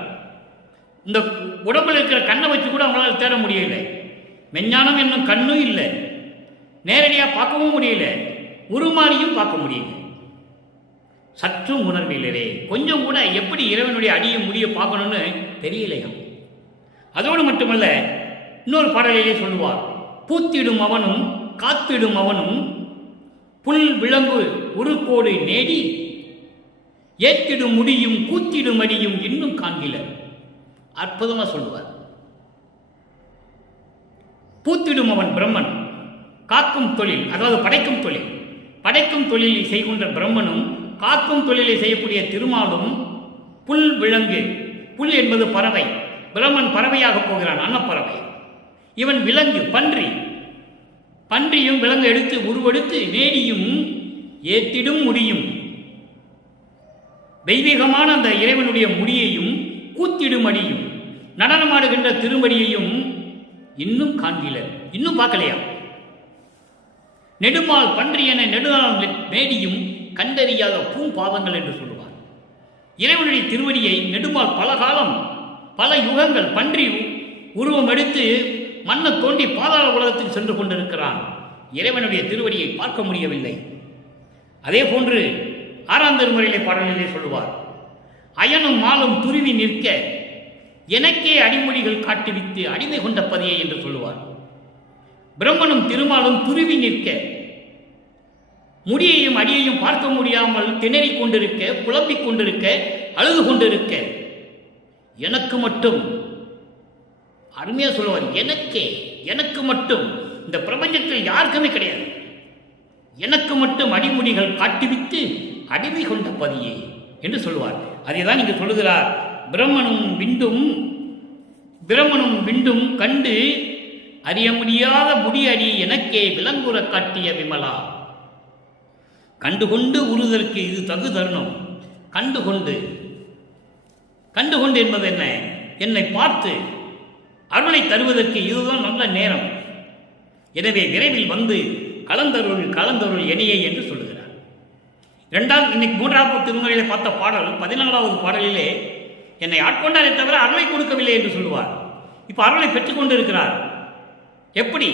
இந்த உடம்பில் இருக்கிற கண்ணை வச்சு கூட அவங்களால் தேட முடியல. மெஞ்ஞானம் என்னும் கண்ணும் இல்லை, நேரடியாக பார்க்கவும் முடியல, உருமாறியும் பார்க்க முடியல. சற்றும் உணர்வில்லையே, கொஞ்சம் கூட எப்படி இறைவனுடைய அடியை முடிய பார்க்கணும்னு தெரியலையா. அதோடு மட்டுமல்ல, இன்னொரு பாடலிலே சொல்லுவார், பூத்திடும் அவனும் காத்திடும் அவனும் புல் விளங்கு உருக்கோடு நேடி ஏத்திடும் முடியும் கூத்திடும் அடியும் இன்னும் காண்கில. அற்புதமா சொல்லுவார். பூத்திடும் அவன் பிரம்மன், காக்கும் தொழில், அதாவது படைக்கும் தொழில், படைக்கும் தொழிலை செய்கின்ற பிரம்மனும் காக்கும் தொழிலை செய்யக்கூடிய திருமாலும் புல் விலங்கு, புல் என்பது பறவை, பிரம்மன் பறவையாக போகிறான், அன்னப்பறவை. இவன் விலங்கு பன்றி, பன்றியும் விலங்கு எடுத்து உருவெடுத்து நேடியும் ஏத்திடும் முடியும், தெய்வீகமான அந்த இறைவனுடைய முடியையும் கூத்திடும் அடியும் நடனமாடுகின்ற திருமடியையும் இன்னும் காண்கில, இன்னும் பார்க்கலையா. நெடுமால் பன்றி என நெடுநாள் மேடியும் கண்டறியாத பூம்பாதங்கள் என்று சொல்லுவார். இறைவனுடைய திருவடியை நெடுமால் பல காலம் பல யுகங்கள் பன்றி உருவம் எடுத்து மண்ணை தோண்டி பாதாள உலகத்தில் சென்று கொண்டிருக்கிறான். இறைவனுடைய திருவடியை பார்க்க முடியவில்லை. அதே போன்று 6ஆம் திருமுறையிலே பாடலிலே சொல்லுவார், அயனும் மாலும் துருவி நிற்க எனக்கே அடிமொழிகள் காட்டுவித்து அடிமை கொண்ட பதியை என்று சொல்லுவார். பிரம்மனும் திருமாலும் துருவி நிற்க, முடியையும் அடியையும் பார்க்க முடியாமல் திணறிக் கொண்டிருக்க, புலம்பிக் கொண்டிருக்க, அழுது கொண்டிருக்க, எனக்கு மட்டும், அருமையா சொல்லுவார், எனக்கு மட்டும், இந்த பிரபஞ்சத்தில் யாருக்குமே கிடையாது, எனக்கு மட்டும் அடிமொழிகள் காட்டுவித்து அடிமை கொண்ட பதியே. என்று சொல்லுவார். அதை தான் இங்கு சொல்லுகிறார். பிரம்மனும் விண்டும் கண்டு அறிய முடியாத முடியடி எனக்கே விலங்குற காட்டிய விமலா. கண்டுகொண்டு உறுதற்கு இது தகு தருணம். கண்டுகொண்டு என்பது என்ன? என்னை பார்த்து அருளை தருவதற்கு இதுதான் நல்ல நேரம். எனவே விரைவில் வந்து கலந்தருள் எனியை என்று சொல்லுகிறார். இன்னைக்கு 3வது திருமுறையிலே பார்த்த பாடல் 14வது பாடலிலே என்னை ஆட்கொண்டாரே தவிர அருளை கொடுக்கவில்லை என்று சொல்லுவார். இப்போ அருளை பெற்றுக்கொண்டு இருக்கிறார். எப்படி?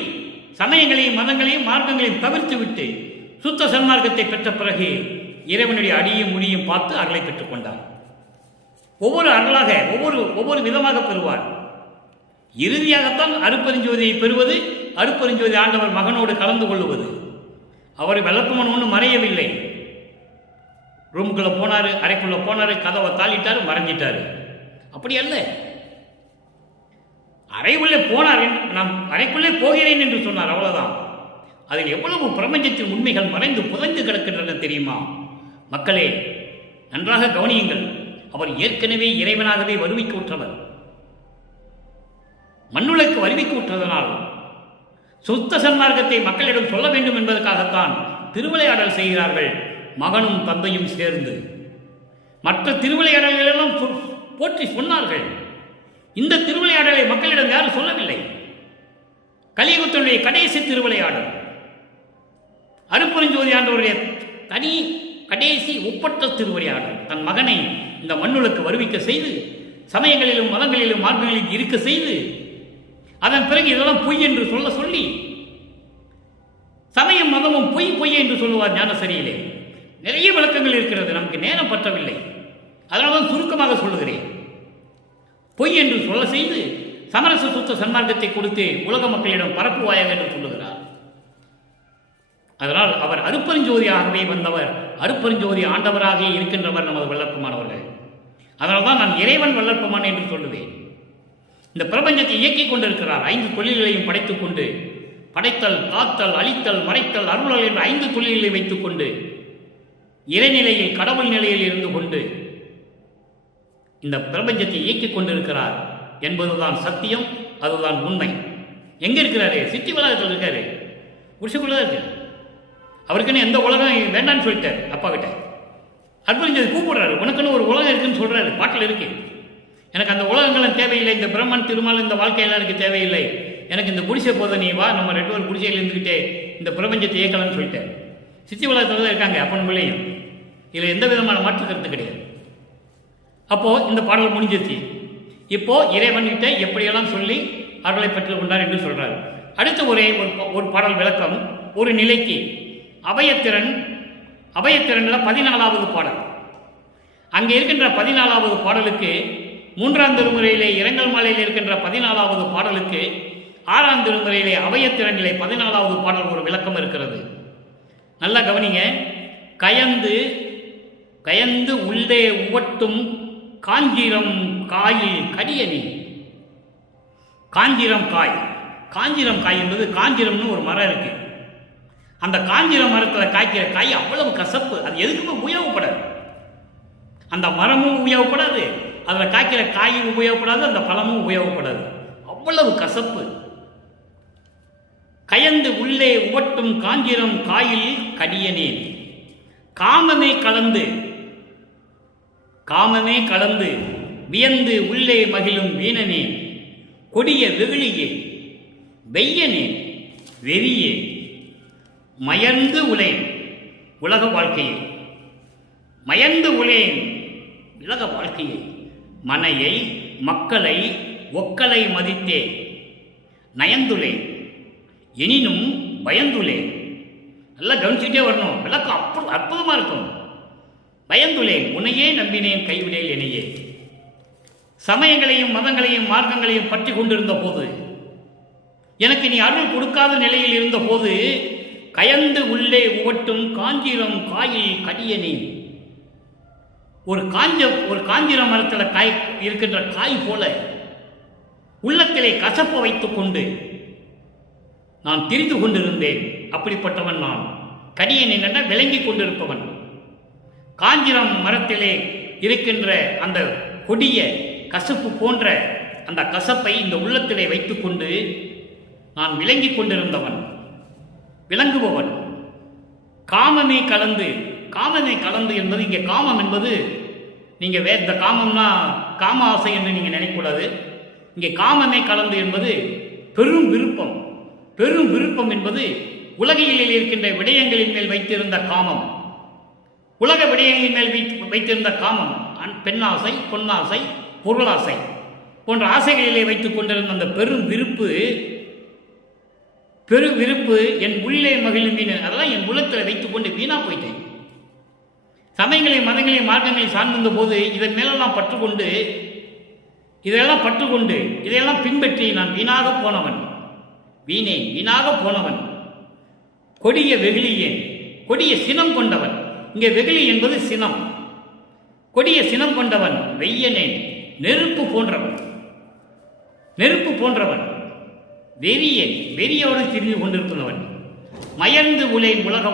சமயங்களையும் மதங்களையும் மார்க்கங்களையும் தவிர்த்து விட்டு சுத்த சன்மார்க்கத்தை பெற்ற பிறகு இறைவனுடைய அடியும் முடியும் பார்த்து அருளை பெற்றுக்கொண்டார். ஒவ்வொரு அருளாக ஒவ்வொரு விதமாக பெறுவார். இறுதியாகத்தான் அருட்பெருஞ்சோதியை பெறுவது, அருட்பெருஞ்சோதி ஆண்டவர் மகனோடு கலந்து கொள்ளுவது. அவர் வெள்ளப்பமன் ஒன்றும் மறையவில்லை. ரூமுக்குள்ளே போனார், அறைக்குள்ளே போனார், கதவை தாளிட்டார், மறைஞ்சிட்டார். அப்படி அல்ல. அறைக்குள்ளே போனார், நான் அறைக்குள்ளே போகிறேன் என்று சொன்னார், அவ்வளவுதான். அதில் எவ்வளவு பிரபஞ்சத்தின் உண்மைகள் மறைந்து புதைந்து கிடக்கின்றன தெரியுமா? மக்களே, நன்றாக கவனியுங்கள். அவர் ஏற்கனவே இறைவனாகவே வருவிக்கு உற்றவர். மண்ணுலக்கு வருவிக்கு உற்றதனால் சுத்த சன்மார்க்கத்தை மக்களிடம் சொல்ல வேண்டும் என்பதற்காகத்தான் திருவிளையாடல் செய்கிறார்கள், மகனும் தந்தையும் சேர்ந்து. மற்ற திருவிளையாடல்களெல்லாம் போற்றி சொன்னார்கள். இந்த திருவிளையாடலை மக்களிடம் யாரும் சொல்லவில்லை. கலியுகத்தினுடைய கடைசி திருவிளையாடல், அருட்பெருஞ்சோதி ஆண்டவருடைய தனி கடைசி ஒப்பற்ற திருவிளையாடல். தன் மகனை இந்த மண்ணுலக்கு வருவிக்க செய்து, சமயங்களிலும் மதங்களிலும் மார்க்கங்களிலும் இருக்க செய்து, அதன் பிறகு இதெல்லாம் பொய் என்று சொல்லி, சமயம் மதமும் பொய் என்று சொல்லுவார் ஞானசரியிலே. நிறைய விளக்கங்கள் இருக்கிறது, நமக்கு நேரம் பற்றவில்லை. அதனால்தான் சுருக்கமாக சொல்லுகிறேன். பொய் என்று சொல்ல செய்து சமரச சுத்த சன்மார்க்கத்தை கொடுத்து உலக மக்களிடம் பரப்புவாயாக என்று சொல்லுகிறார். அதனால் அவர் அருட்பெருஞ்சோதியாகவே வந்தவர், அருட்பெருஞ்சோதி ஆண்டவராக இருக்கின்றவர் நமது வல்லற்பமானவர்கள். அதனால்தான் நான் இறைவன் வல்லற்பமான் என்று சொல்லுவேன். இந்த பிரபஞ்சத்தை இயக்கிக் கொண்டிருக்கிறார். 5 தொழில்களையும் படைத்துக் கொண்டு, படைத்தல், காத்தல், அழித்தல், மறைத்தல், அருளல் என்ற 5 தொழில்களை வைத்துக் கொண்டு, இறைநிலையில் கடவுள் நிலையில் இருந்து கொண்டு இந்த பிரபஞ்சத்தை இயக்கிக் கொண்டிருக்கிறார் என்பதுதான் சத்தியம், அதுதான் உண்மை. எங்க இருக்கிறாரு? சித்தி வளாகத்தில் இருக்காரு, குடிசைக்குள்ளதான் இருக்கு. அவருக்குன்னு எந்த உலகம் வேண்டான்னு சொல்லிட்டார் அப்பா கிட்ட. அற்புதம் கூப்பிடுறாரு, உனக்குன்னு ஒரு உலகம் இருக்குன்னு சொல்றாரு, பாட்டில் இருக்கு. எனக்கு அந்த உலகங்களும் தேவையில்லை, இந்த பிரம்மன் திருமால் இந்த வாழ்க்கையெல்லாம் எனக்கு தேவையில்லை, எனக்கு இந்த குடிசை போத, நீ வா, நம்ம 2 பேர் குடிசையில் இருந்துக்கிட்டே இந்த பிரபஞ்சத்தை இயக்கலாம்னு சொல்லிட்டார். சித்தி உலகத்தில் தான் இருக்காங்க அப்பன் பிள்ளையும். இதில் எந்த விதமான மாற்று கருத்து கிடையாது. அப்போ இந்த பாடல் முடிஞ்சிருச்சு. இப்போ இறைவன்கிட்ட எப்படியெல்லாம் சொல்லி அருளை பெற்றுக் கொண்டார் என்று சொல்றாரு. அடுத்த ஒரு பாடல் விளக்கம், ஒரு நிலைக்கு அபயத்திறன் 14வது பாடல். அங்கே இருக்கின்ற 14வது பாடலுக்கு 3ஆம் திருமுறையிலே இரங்கல் மாலையில் இருக்கின்ற 14வது பாடலுக்கு 6ஆம் திருமுறையிலே அபயத்திறனிலே 14வது பாடல் ஒரு விளக்கம் இருக்கிறது. நல்லா கவனிங்க. கயந்து உள்ளே உவட்டும் காஞ்சிரம் காயில் கடியணி. காஞ்சிரம் காய் என்பது, காஞ்சிரம்னு ஒரு மரம் இருக்கு. அந்த காஞ்சிர மரத்தில் காய்க்கிற காய் அவ்வளவு கசப்பு, அது எதுக்குமே உபயோகப்படாது. அந்த மரமும் உபயோகப்படாது, அதில் காய்க்கிற காயும் உபயோகப்படாது, அந்த பழமும் உபயோகப்படாது, அவ்வளவு கசப்பு. கயந்து உள்ளே உவட்டும் காஞ்சிரம் காயில் கடியனேன். காமமே கலந்து வியந்து உள்ளே மகிழும் வீணனே. கொடிய வெகுளியே வெய்யனே வெறியே மயர்ந்து உலேன் உலக வாழ்க்கையை. மயர்ந்து உலேன் உலக வாழ்க்கையை. மனையை மக்களை ஒக்கலை மதித்தே நயந்துலேன் எனினும் பயந்துலேன். நல்லா கவனிச்சுட்டே வரணும், விளக்கம் அற்புதமாக இருக்கும். பயந்துலேன் உன்னையே நம்பினேன் கைவிடேல் என்னையே. சமயங்களையும் மதங்களையும் மார்க்கங்களையும் பற்றி கொண்டிருந்த போது, எனக்கு நீ அருள் கொடுக்காத நிலையில் இருந்த போது, கயந்து உள்ளே உவட்டும் காஞ்சிரம் காயில் கடியனே. ஒரு காஞ்சிர மரத்தில் காய் இருக்கின்ற காய் போல உள்ளத்திலே கசப்ப வைத்துக் கொண்டு நான் திரிந்து கொண்டிருந்தேன். அப்படிப்பட்டவன் நான். கடியன் என்னென்ன விளங்கி கொண்டிருப்பவன். காஞ்சிரம் மரத்திலே இருக்கின்ற அந்த கொடிய கசப்பு போன்ற அந்த கசப்பை இந்த உள்ளத்திலே வைத்துக்கொண்டு நான் விளங்கி கொண்டிருந்தவன், விளங்குபவன். காமமே கலந்து என்பது இங்கே காமம் என்பது நீங்கள் இந்த காமம்னா காம ஆசை என்று நீங்கள் நினைக்கக்கூடாது. இங்கே காமமே கலந்து என்பது பெரும் விருப்பம் என்பது உலகியலில் இருக்கின்ற விடயங்களின் மேல் வைத்திருந்த காமம், உலக விடயங்களின் மேல் வைத்திருந்த காமம், பெண்ணாசை, பொன்னாசை, பொருளாசை போன்ற ஆசைகளிலே வைத்துக் கொண்டிருந்த அந்த பெரும் விருப்பு என் உள்ளே மகிழும் வீண், அதெல்லாம் என் உள்ளத்தில் வைத்துக்கொண்டு வீணா போயிட்டேன். சமயங்களையும் மதங்களையும் மார்க்கங்களையும் சார்ந்திருந்த போது இதன் மேலெல்லாம் பற்றுக்கொண்டு இதையெல்லாம் பின்பற்றி நான் வீணாக போனவன். கொடிய வெகுளியேன், கொடிய சினம் கொண்டவன். இங்கே வெகுளி என்பது சினம். கொடிய சினம் கொண்டவன், வெய்யனேன், நெருப்பு போன்றவன், வெறியோடு திரிந்து கொண்டிருக்கிறவன். மயர்ந்து உளேன் உலக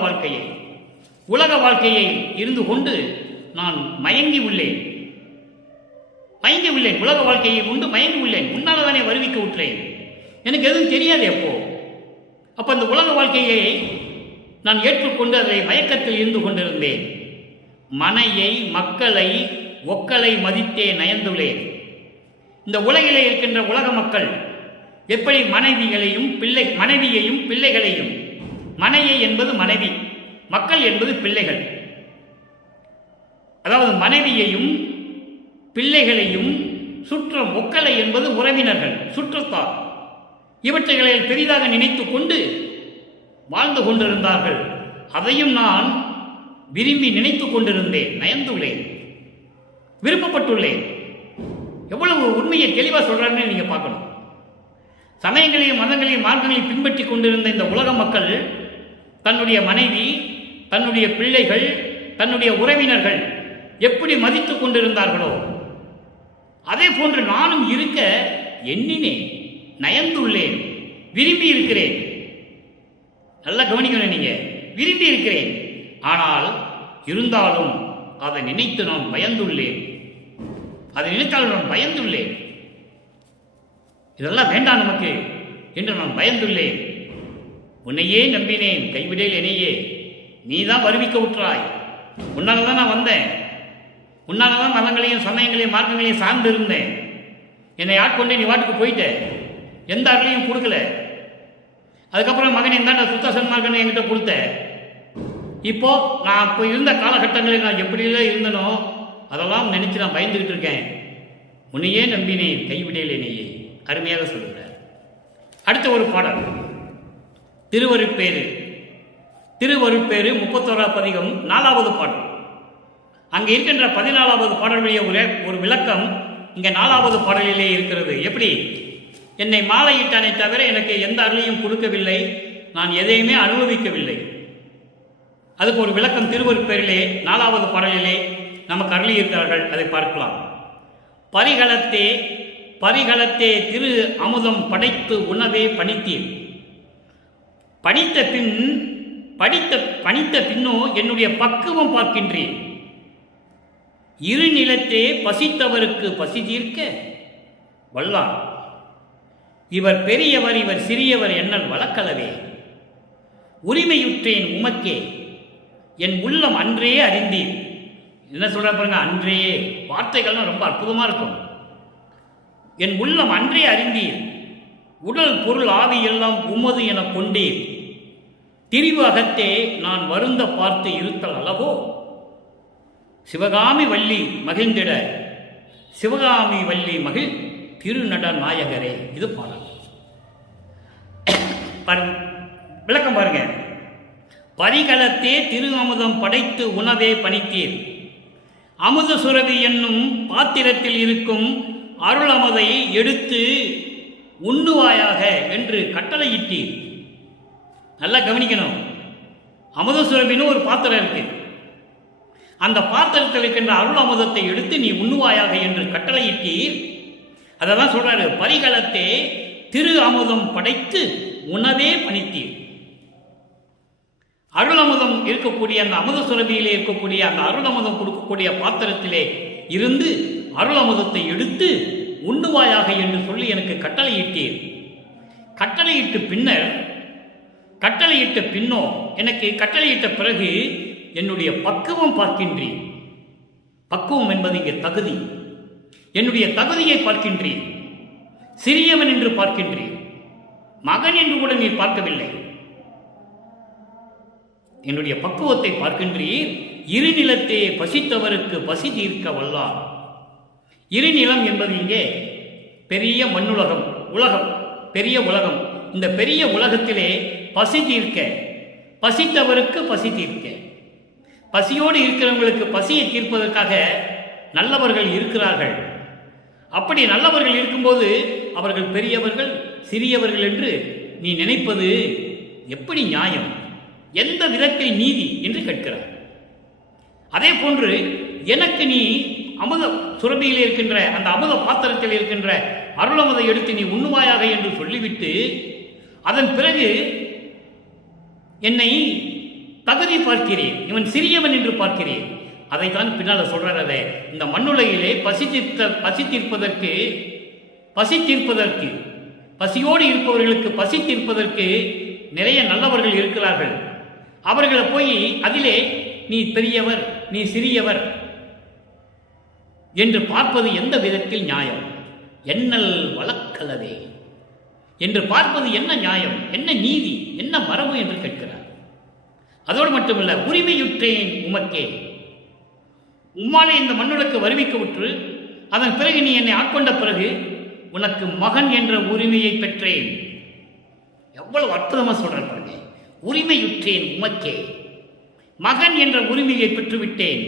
வாழ்க்கையை இருந்து கொண்டு நான் மயங்கி உள்ளேன். உலக வாழ்க்கையை கொண்டு மயங்கி உள்ளேன். முன்னால்தானே வருவிக்க விட்டுறேன், எனக்கு எதுவும் தெரியாது. அப்போ அந்த உலக வாழ்க்கையை நான் ஏற்றுக்கொண்டு அதை மயக்கத்தில் இருந்து கொண்டிருந்தேன். மனையை, மக்களை, ஒக்களை மதித்தே நயந்துள்ளேன். இந்த உலகிலே இருக்கின்ற உலக மக்கள் எப்படி மனைவியையும் பிள்ளைகளையும், மனையை என்பது மனைவி, மக்கள் என்பது பிள்ளைகள், அதாவது மனைவியையும் பிள்ளைகளையும் சுற்றம், ஒக்களை என்பது உறவினர்கள், சுற்றத்தார், இவற்றைகளை பெரிதாக நினைத்து கொண்டு வாழ்ந்து கொண்டிருந்தார்கள். அதையும் நான் விரும்பி நினைத்து கொண்டிருந்தேன், நயந்துள்ளேன், விருப்பப்பட்டுள்ளேன். எவ்வளவு உண்மையை தெளிவாக சொல்றாருன்னு நீங்க பார்க்கணும். சமயங்களையும் மதங்களையும் மார்க்கங்களையும் பின்பற்றி கொண்டிருந்த இந்த உலக மக்கள் தன்னுடைய மனைவி, தன்னுடைய பிள்ளைகள், தன்னுடைய உறவினர்கள் எப்படி மதித்துக் கொண்டிருந்தார்களோ அதே போன்று நானும் இருக்க எண்ணினேன், நயந்துள்ளேன், விரும்பி இருக்கிறேன். நல்லா கவனிக்கணும், நீங்க விரும்பி இருக்கிறேன். ஆனால் இருந்தாலும் அதை நினைத்து நான் பயந்துள்ளேன். இதெல்லாம் வேண்டாம் நமக்கு என்று நான் பயந்துள்ளேன். உன்னையே நம்பினேன், கைவிடேல் என்னையே, நீ தான் வருவிக்க விட்டுறாய். உன்னால தான் நான் வந்தேன், உன்னால தான் மதங்களையும் சமயங்களையும் மார்க்கங்களையும் சார்ந்து இருந்தேன். என்னை ஆட்கொண்டே நீ வாட்டுக்கு போயிட்ட, எந்த அருளையும் கொடுக்கல. அதுக்கப்புறம் மகன் இந்தாண்ட சுத்த சன்மார்க்கன்னு என்கிட்ட கொடுத்த. இப்போ நான் அப்போ இருந்த காலகட்டங்களில் நான் எப்படிலாம் இருந்தனோ அதெல்லாம் நினைச்சு நான் பயந்துகிட்டு இருக்கேன். உன்னையே நம்பினேன், கைவிடேல் என்னையே. அருமையாக சொல்லுகிறார். அடுத்த ஒரு பாடல் திருவருட்பேறு 31 பதிகம் 4வது பாடல். அங்கே இருக்கின்ற 14வது பாடலுடைய ஒரு விளக்கம் இங்கே 4வது பாடலிலே இருக்கிறது. எப்படி? என்னை மாலையிட்டானே தவிர எனக்கு எந்த அருளையும் கொடுக்கவில்லை, நான் எதையுமே அனுபவிக்கவில்லை. அதுக்கு ஒரு விளக்கம் திருவருட்பேரிலே 4வது பாடலிலே நமக்கு அருளியிருக்கிறார்கள். அதை பார்க்கலாம். பரிகளத்தே திரு அமுதம் படைத்து உணவே பணித்தீர். பணித்த பின்னோ என்னுடைய பக்குவம் பார்க்கின்றேன். இரு நிலத்தே பசித்தவருக்கு பசி தீர்க்க வல்லார். இவர் பெரியவர், இவர் சிறியவர் என்னல் வழக்கலவே. உரிமையுற்றேன் உமக்கே, என் உள்ளம் அன்றே அறிந்தீர். என்ன சொல்ற பாருங்க, அன்றே. வார்த்தைகள்லாம் ரொம்ப அற்புதமா இருக்கும். என் உள்ளம் அன்றே அறிந்தீர், உடல் பொருள் ஆவி எல்லாம் உமது என கொண்டீர். திரிவு அகத்தே நான் வருந்த பார்த்து இருத்தல் அளவோ. சிவகாமி வள்ளி மகிழ்ந்திட, சிவகாமி வள்ளி மகிழ் திருநட நாயகரே. இது பாடல். விளக்கம் பாருங்க. பரிகளத்தே திரு அமுதம் படைத்து உணவே பணித்தீர். அமுத சுரபி என்னும் பாத்திரத்தில் இருக்கும் அருள் அமுதை எடுத்து உண்ணுவாயாக என்று கட்டளையிட்டீர். நல்லா கவனிக்கணும். அமுத சுரபின்னு ஒரு பாத்திரம் இருக்கு. அந்த பாத்திரத்தில் இருக்கின்ற அருள் அமுதத்தை எடுத்து நீ உண்ணுவாயாக என்று கட்டளையிட்டீர். அதான் சொல்றாரு, பரிகளத்தே திரு அமுதம் படைத்து உணவே பணித்தீர். அருள் அமுதம் இருக்கக்கூடிய அந்த அமுத சுரபியிலே இருக்கக்கூடிய அந்த அருள் அமுதம் கொடுக்கக்கூடிய பாத்திரத்திலே இருந்து அருள் அமுதத்தை எடுத்து உண்ணுவாயாக என்று சொல்லி எனக்கு கட்டளையிட்டீர். கட்டளையிட்ட பின்னோ எனக்கு கட்டளையிட்ட பிறகு என்னுடைய பக்குவம் பார்க்கின்றேன். பக்குவம் என்பது இங்கே தகுதி. என்னுடைய தகுதியை பார்க்கின்றேன். சிறியவன் என்று பார்க்கின்றேன். மகன் என்று கூட நீர் பார்க்கவில்லை. என்னுடைய பக்குவத்தை பார்க்கின்றீர். இருநிலத்தே பசித்தவருக்கு பசி தீர்க்க வல்லார். இருநிலம் என்பது இங்கே பெரிய மண்ணுலகம், உலகம், பெரிய உலகம். இந்த பெரிய உலகத்திலே பசி தீர்க்க, பசித்தவருக்கு பசி தீர்க்க, பசியோடு இருக்கிறவங்களுக்கு பசியை தீர்ப்பதற்காக நல்லவர்கள் இருக்கிறார்கள். அப்படி நல்லவர்கள் இருக்கும்போது அவர்கள் பெரியவர்கள் சிறியவர்கள் என்று நீ நினைப்பது எப்படி நியாயம்? எந்த விதத்தில் நீதி என்று கேட்கிறார். அதே போன்று எனக்கு நீ அமுத சுரபியில் இருக்கின்ற அந்த அமுத பாத்திரத்தில் இருக்கின்ற அருளமுதை எடுத்து நீ உண்ணுவாயாக என்று சொல்லிவிட்டு அதன் பிறகு என்னை தகுதி பார்க்கிறேன், இவன் சிறியவன் என்று பார்க்கிறேன். அதைத்தான் பின்னால் சொல்றாரே, இந்த மண்ணுலகிலே பசி தீர்ப்பதற்கு பசியோடு இருப்பவர்களுக்கு பசி தீர்ப்பதற்கு நிறைய நல்லவர்கள் இருக்கிறார்கள். அவர்களை போய் அதிலே நீ பெரியவர் நீ சிறியவர் என்று பார்ப்பது எந்த விதத்தில் நியாயம்? என்னல் வழக்கலவே என்று பார்ப்பது என்ன நியாயம், என்ன நீதி, என்ன மரபு என்று கேட்கிறார். அதோடு மட்டுமல்ல, உரிமையுற்றேன் உமக்கே, உம்மாலே இந்த மண்ணுலக்கு வருவிக்க விட்டு அதன் பிறகு நீ என்னை ஆட்கொண்ட பிறகு உனக்கு மகன் என்ற உரிமையை பெற்றேன். எவ்வளவு அற்புதமா சொல்றார் பாருங்க. உரிமையுற்றேன் உமக்கே, மகன் என்ற உரிமையை பெற்றுவிட்டேன்.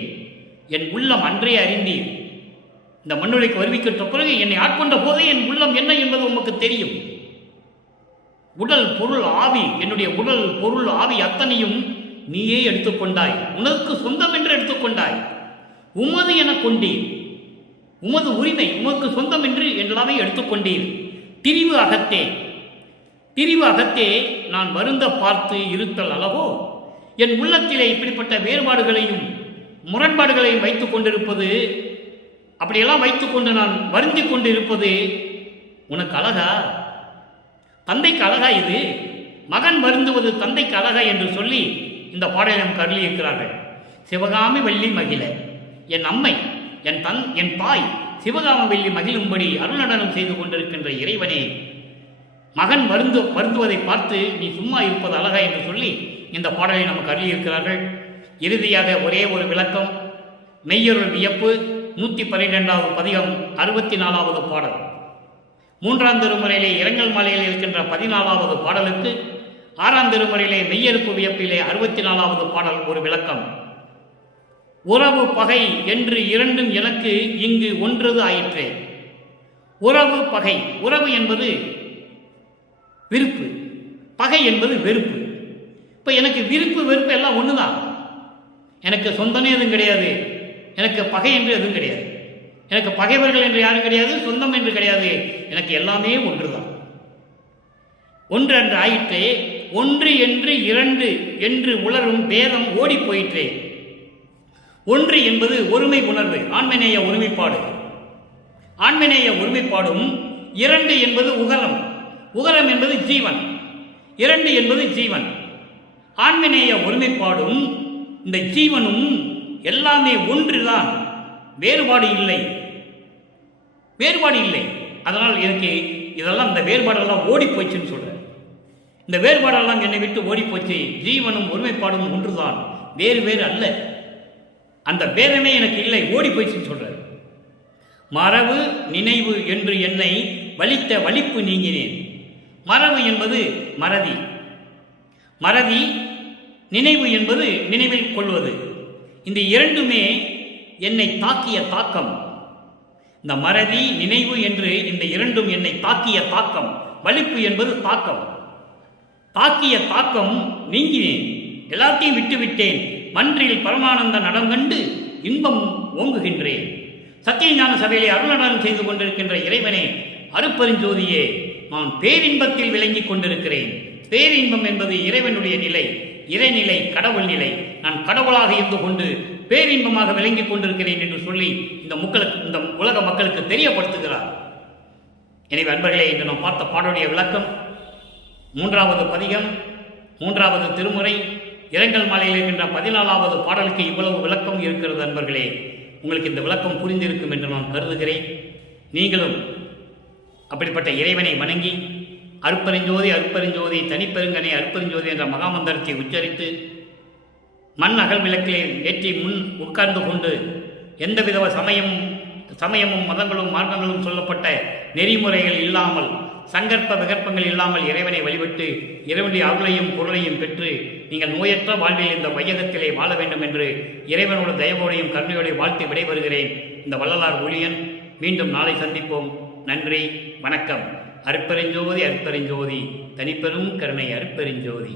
என் உள்ளம் அன்றே அறிந்தீர். இந்த மண்ணுலைக்கு வருவிக்கின்ற பிறகு என்னை ஆட்கொண்ட போதே என் உள்ளம் என்ன என்பது உமக்கு தெரியும். உடல் பொருள் ஆவி, என்னுடைய உடல் பொருள் ஆவி அத்தனையும் நீயே எடுத்துக்கொண்டாய். உனக்கு சொந்தம் என்று எடுத்துக்கொண்டாய். உமது என கொண்டீர். உமது உரிமை உமக்கு சொந்தம் என்று எல்லாமே எடுத்துக்கொண்டீர். திரிவு அகத்தே நான் வருந்த பார்த்து இருத்தல் அளவோ, என் உள்ளத்திலே இப்படிப்பட்ட வேறுபாடுகளையும் முரண்பாடுகளையும் வைத்துக் கொண்டிருப்பது, அப்படியெல்லாம் வைத்துக்கொண்டு நான் வருந்தி கொண்டு இருப்பது உனக்கு அழகா? தந்தைக்கு அழகா? இது மகன் வருந்துவது தந்தைக்கு அழகா என்று சொல்லி இந்த பாடலை நமக்கு அருளி இருக்கிறார்கள். சிவகாமி வெள்ளி மகிழ, என் அம்மை என் தாய் சிவகாம வெள்ளி மகிழும்படி அருள்நடனம் செய்து கொண்டிருக்கின்ற இறைவனே, மகன் வருந்துவதை பார்த்து நீ சும்மா இருப்பது அழகா என்று சொல்லி இந்த பாடலை நமக்கு அருளி இருக்கிறார்கள். இறுதியாக ஒரே ஒரு விளக்கம். மெய்யருள் வியப்பு 112வது பதிகம் 64வது பாடல். 3ஆம் திருமுறையிலே இரங்கல் மாலையில் இருக்கின்ற 14வது பாடலுக்கு 6ஆம் திருமுறையிலே மெய்யறுப்பு வியப்பிலே 64வது பாடல் ஒரு விளக்கம். உறவு பகை என்று இரண்டும் எனக்கு இங்கு ஒன்றது ஆயிற்றே. உறவு பகை, உறவு என்பது விருப்பு, பகை என்பது வெறுப்பு. இப்போ எனக்கு விருப்பு வெறுப்பு எல்லாம் ஒண்ணுதான். எனக்கு சொந்தமே எதுவும் கிடையாது, எனக்கு பகை என்று எதுவும் கிடையாது, எனக்கு பகைவர்கள் என்று யாரும் கிடையாது, சொந்தம் என்று கிடையாது, எனக்கு எல்லாமே ஒன்றுதான். ஒன்று என்று ஆயிற்றே. ஒன்று என்று இரண்டு என்று உணரும் பேதம் ஓடி போயிற்றே. ஒன்று என்பது ஒருமை உணர்வு, ஆண்மநேய ஒருமைப்பாடு. ஆண்மநேய ஒருமைப்பாடும் இரண்டு என்பது உகரம், உகரம் என்பது ஜீவன், இரண்டு என்பது ஜீவன். ஆண்மநேய ஒருமைப்பாடும் இந்த ஜீவனும் எல்லாமே ஒன்றுதான், வேறுபாடு இல்லை, வேறுபாடு இல்லை. அதனால் எனக்கு இதெல்லாம் இந்த வேறுபாடெல்லாம் ஓடி போச்சுன்னு சொல்றேன். இந்த வேறுபாடெல்லாம் என்னை விட்டு ஓடி போச்சு. ஜீவனும் ஒருமைப்பாடும் ஒன்றுதான், வேறு வேறு அல்ல. அந்த பேதமே எனக்கு இல்லை, ஓடி போயிடுச்சுன்னு சொல்றாரு. மரபு நினைவு என்று என்னை வலித்த வலிப்பு நீங்கினேன். மரபு என்பது மறதி, மறதி நினைவு என்பது நினைவில் கொள்வது. இந்த இரண்டுமே என்னை தாக்கிய தாக்கம். இந்த மறதி நினைவு என்று இந்த இரண்டும் என்னை தாக்கிய தாக்கம். வலிப்பு என்பது தாக்கம். தாக்கிய தாக்கம் நீங்கினேன், எல்லாத்தையும் விட்டுவிட்டேன். மன்றில் பரமானந்த நடம் கண்டு இன்பம் ஓங்குகின்றேன். சத்தியஞான சபையிலே அருளடனம் செய்து கொண்டிருக்கின்ற இறைவனே, அருப்பெருஞ்சோதியே, நான் பேரின்பத்தில் விளங்கிக் கொண்டிருக்கிறேன். பேரின்பம் என்பது இறைவனுடைய நிலை, இறைநிலை, கடவுள் நிலை. நான் கடவுளாக இருந்து கொண்டு பேரின்பமாக விளங்கிக் கொண்டிருக்கிறேன் என்று சொல்லி இந்த உலக மக்களுக்கு தெரியப்படுத்துகிறார். எனவே அன்பர்களே, இன்று நாம் பார்த்த பாடலுடைய விளக்கம் 3வது பதிகம் 3வது திருமுறை இரங்கல் மாலையில் இருக்கின்ற 14வது பாடலுக்கு இவ்வளவு விளக்கம் இருக்கிறது. அன்பர்களே, உங்களுக்கு இந்த விளக்கம் புரிந்திருக்கும் என்று நான் கருதுகிறேன். நீங்களும் அப்படிப்பட்ட இறைவனை வணங்கி அருட்பெருஞ்சோதி அருட்பெருஞ்சோதி தனிப்பெருங்கனை அருட்பெருஞ்சோதி என்ற மகாமந்திரத்தை உச்சரித்து மண் அகல் விளக்கிலே ஏற்றி முன் உட்கார்ந்து கொண்டு எந்தவித சமயமும் மதங்களும் மார்க்கங்களும் சொல்லப்பட்ட நெறிமுறைகள் இல்லாமல் சங்கற்ப விகற்பங்கள் இல்லாமல் இறைவனை வழிபட்டு இறைவனுடைய அருளையும் பொருளையும் பெற்று நீங்கள் நோயற்ற வாழ்வில் இந்த வையகத்திலே வாழ வேண்டும் என்று இறைவனோட தயவோடையும் கருணையோடையும் வாழ்த்து விடைபெறுகிறேன். இந்த வள்ளலார் ஊழியன். மீண்டும் நாளை சந்திப்போம். நன்றி, வணக்கம். அருட்பெருஞ்சோதி அருட்பெருஞ்சோதி தனிப்பெரும் கருணை அருட்பெருஞ்சோதி.